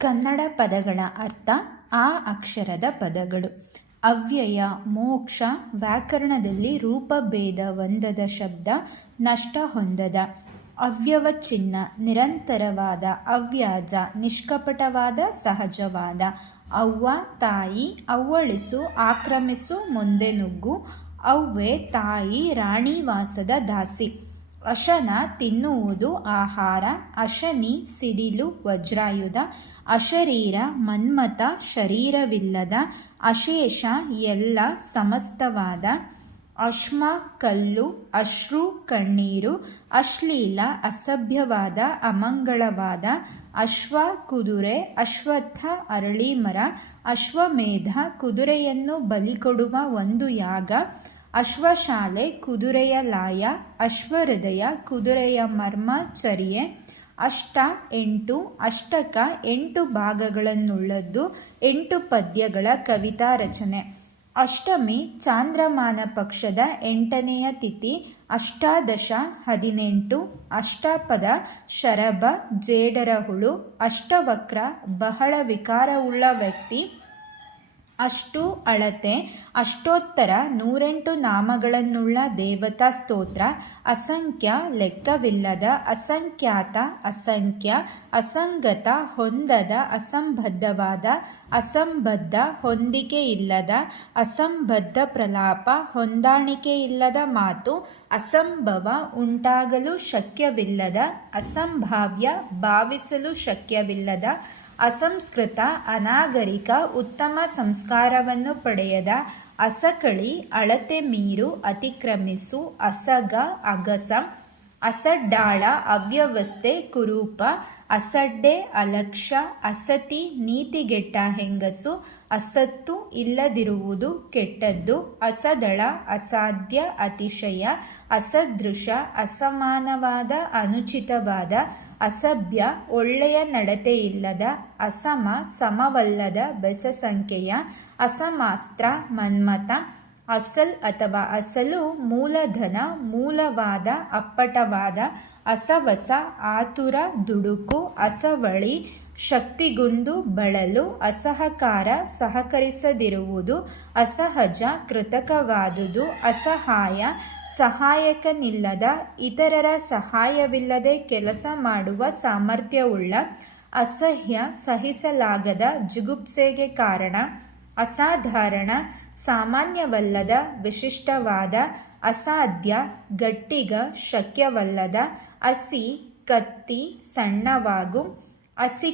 ಕನ್ನಡ ಪದಗಳ ಅರ್ಥ ಆ ಅಕ್ಷರದ ಪದಗಳು. ಅವ್ಯಯ, ಮೋಕ್ಷ, ವ್ಯಾಕರಣದಲ್ಲಿ ರೂಪಭೇದ ಹೊಂದದ ಶಬ್ದ ನಷ್ಟ ಹೊಂದದ. ಅವ್ಯವಚಿನ್ನ ನಿರಂತರವಾದ, ಅವ್ಯಾಜ, ನಿಷ್ಕಪಟವಾದ, ಸಹಜವಾದ. ಅವ್ವ, ತಾಯಿ, ಅವ್ವಳಿಸು, ಆಕ್ರಮಿಸು, ಮುಂದೆ ನುಗ್ಗು. ಅವ್ವೆ, ತಾಯಿ ರಾಣಿವಾಸದ ದಾಸಿ. ಅಶನ ತಿನ್ನುವುದು ಆಹಾರ, ಅಶನಿ ಸಿಡಿಲು ವಜ್ರಾಯುಧ, ಅಶರೀರ ಮನ್ಮಥ ಶರೀರವಿಲ್ಲದ, ಅಶೇಷ ಎಲ್ಲ ಸಮಸ್ತವಾದ, ಅಶ್ಮ ಕಲ್ಲು, ಅಶ್ರು ಕಣ್ಣೀರು, ಅಶ್ಲೀಲ ಅಸಭ್ಯವಾದ, ಅಮಂಗಳವಾದ, ಅಶ್ವ ಕುದುರೆ, ಅಶ್ವತ್ಥ ಅರಳಿಮರ, ಅಶ್ವಮೇಧ ಕುದುರೆಯನ್ನು ಬಲಿಕೊಡುವ ಒಂದು ಯಾಗ ಅಶ್ವಶಾಲೆ ಕುದುರೆಯ ಲಾಯ, ಅಶ್ವಹೃದಯ ಕುದುರೆಯ ಮರ್ಮ ಚರ್ಯೆ ಅಷ್ಟ ಎಂಟು, ಅಷ್ಟಕ ಎಂಟು ಭಾಗಗಳನ್ನುಳ್ಳದ್ದು ಎಂಟು ಪದ್ಯಗಳ ಕವಿತಾ ರಚನೆ. ಅಷ್ಟಮಿ ಚಾಂದ್ರಮಾನ ಪಕ್ಷದ ಎಂಟನೆಯ ತಿಥಿ ಅಷ್ಟಾದಶ ಹದಿನೆಂಟು, ಅಷ್ಟಪದ ಶರಭ ಜೇಡರ ಹುಳು ಅಷ್ಟವಕ್ರ ಬಹಳ ವಿಕಾರವುಳ್ಳ ವ್ಯಕ್ತಿ ಅಷ್ಟು ಅಳತೆ, ಅಷ್ಟೋತ್ತರ ನೂರೆಂಟು ನಾಮಗಳನ್ನುಳ್ಳ ದೇವತಾ ಸ್ತೋತ್ರ, ಅಸಂಖ್ಯ ಲೆಕ್ಕವಿಲ್ಲದ, ಅಸಂಖ್ಯಾತ, ಅಸಂಖ್ಯ, ಅಸಂಗತ, ಹೊಂದದ, ಅಸಂಬದ್ಧವಾದ, ಅಸಂಬದ್ಧ ಹೊಂದಿಕೆ ಇಲ್ಲದ ಅಸಂಬದ್ಧ ಪ್ರಲಾಪ ಹೊಂದಾಣಿಕೆ ಇಲ್ಲದ ಮಾತು, ಅಸಂಭವ ಉಂಟಾಗಲು ಶಕ್ಯವಿಲ್ಲದ, ಅಸಂಭಾವ್ಯ ಭಾವಿಸಲು ಶಕ್ಯವಿಲ್ಲದ, ಅಸಂಸ್ಕೃತ ಅನಾಗರಿಕ ಉತ್ತಮ ಸಂಸ್ಕಾರವನ್ನು ಪಡೆಯದ ಅಸಕಳಿ ಅಳತೆ ಮೀರು ಅತಿಕ್ರಮಿಸು ಅಸಗ ಅಗಸ ಅಸಡ್ಡಾಳ, ಅವ್ಯವಸ್ಥೆ, ಕುರೂಪ, ಅಸಡ್ಡೆ ಅಲಕ್ಷ್ಯ ಅಸತಿ, ನೀತಿಗೆಟ್ಟ ಹೆಂಗಸು, ಅಸತ್ತು ಇಲ್ಲದಿರುವುದು ಕೆಟ್ಟದ್ದು, ಅಸದಳ, ಅಸಾಧ್ಯ, ಅತಿಶಯ, ಅಸದೃಶ, ಅಸಮಾನವಾದ, ಅನುಚಿತವಾದ, ಅಸಭ್ಯ, ಒಳ್ಳೆಯ ನಡತೆಯಿಲ್ಲದ, ಅಸಮ, ಸಮವಲ್ಲದ, ಬೆಸ ಸಂಖ್ಯೆಯ, ಅಸಮಾಸ್ತ್ರ, ಮನ್ಮಥ ಅಸಲ್ ಅಥವಾ ಅಸಲು ಮೂಲಧನ, ಮೂಲವಾದ, ಅಪ್ಪಟವಾದ, ಅಸವಸ, ಆತುರ, ದುಡುಕು, ಅಸವಳಿ, ಶಕ್ತಿಗುಂದು, ಬಳಲು, ಅಸಹಕಾರ, ಸಹಕರಿಸದಿರುವುದು, ಅಸಹಜ, ಕೃತಕವಾದುದು, ಅಸಹಾಯ, ಸಹಾಯಕನಿಲ್ಲದ, ಇತರರ ಸಹಾಯವಿಲ್ಲದೆ ಕೆಲಸ ಮಾಡುವ ಸಾಮರ್ಥ್ಯವುಳ್ಳ, ಅಸಹ್ಯ, ಸಹಿಸಲಾಗದ, ಜುಗುಪ್ಸೆಗೆ ಕಾರಣ ಅಸಾಧಾರಣ ಸಾಮಾನ್ಯವಲ್ಲದ ವಿಶಿಷ್ಟವಾದ ಅಸಾಧ್ಯ ಗಟ್ಟಿಗ ಶಕ್ಯವಲ್ಲದ ಅಸಿ ಕತ್ತಿ ಸಣ್ಣವಾಗು ಅಸಿ